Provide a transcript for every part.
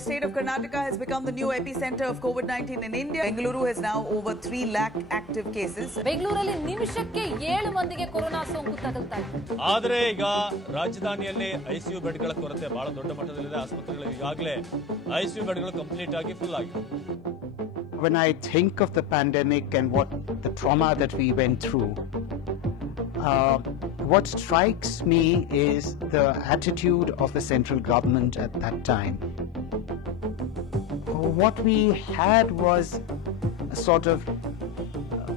The state of Karnataka has become the new epicenter of COVID-19 in India. Bengaluru has now over 3 lakh active cases. ಬೆಂಗಳೂರಲ್ಲಿ ನಿಮಿಷಕ್ಕೆ 7 ಮಂದಿಗೆ corona ಸೋಂಕು ತಗುಲ್ತಾ ಇದೆ. ಆದರೆ ಈಗ ರಾಜಧಾನಿಯಲ್ಲಿ ಐಸಿಯು ಬೆಡ್ಗಳ ಕೊರತೆ ಬಹಳ ದೊಡ್ಡ ಮಟ್ಟದಲ್ಲಿದೆ. ಆಸ್ಪತ್ರೆಗಳು ಈಗಾಗಲೇ ಐಸಿಯು ಬೆಡ್ಗಳು ಕಂಪ್ಲೀಟ್ ಆಗಿ ಫುಲ್ ಆಗಿದೆ. When I think of the pandemic and what the trauma that we went through, what strikes me is the attitude of the central government at that time. What we had was a sort of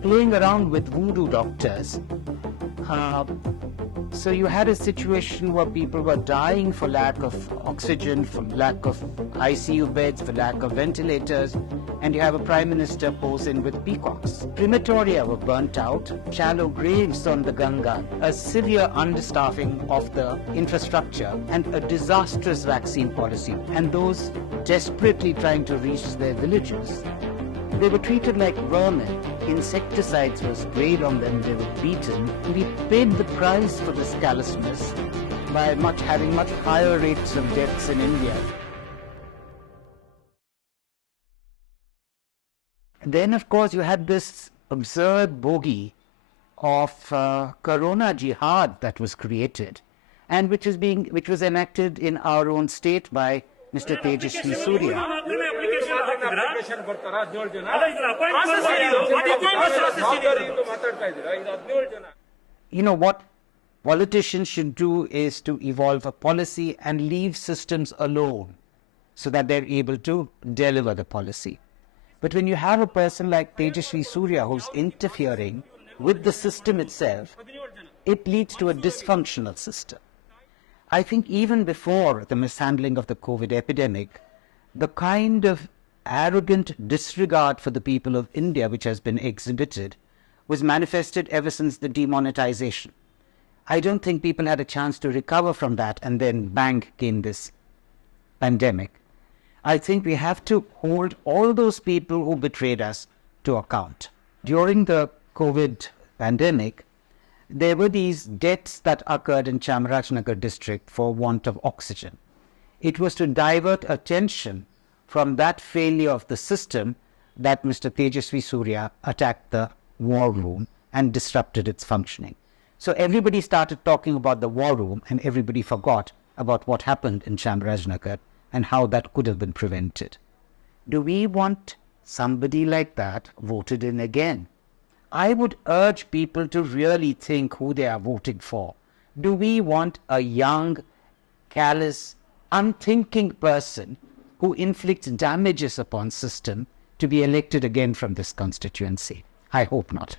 playing around with voodoo doctors. So you had a situation where people were dying for lack of oxygen, for lack of ICU beds, for lack of ventilators, and you have a prime minister posing with peacocks. Crematoria were burnt out, shallow graves on the Ganga, a severe understaffing of the infrastructure, and a disastrous vaccine policy, and those desperately trying to reach their villages. They were treated like vermin. Insecticides were sprayed on them, they were beaten. We paid the price for this callousness by having much higher rates of deaths in India. Then, of course, you had this absurd bogey of Corona Jihad that was created, and which was enacted in our own state by Mr. Tejasvi Surya. You know, what politicians should do is to evolve a policy and leave systems alone so that they're able to deliver the policy. But when you have a person like Tejasvi Surya who's interfering with the system itself, it leads to a dysfunctional system. I think even before the mishandling of the COVID epidemic, the kind of arrogant disregard for the people of India which has been exhibited was manifested ever since the demonetization. I don't think people had a chance to recover from that, and then bang came this pandemic. I think we have to hold all those people who betrayed us to account. During the COVID pandemic, there were these deaths that occurred in Chamarajanagar district for want of oxygen. It was to divert attention from that failure of the system that Mr. Tejasvi Surya attacked the war room and disrupted its functioning. So everybody started talking about the war room, and everybody forgot about what happened in Chamarajanagar and how that could have been prevented. Do we want somebody like that voted in again? I would urge people to really think who they are voting for. Do we want a young, callous, unthinking person who inflicts damages upon system to be elected again from this constituency? I hope not.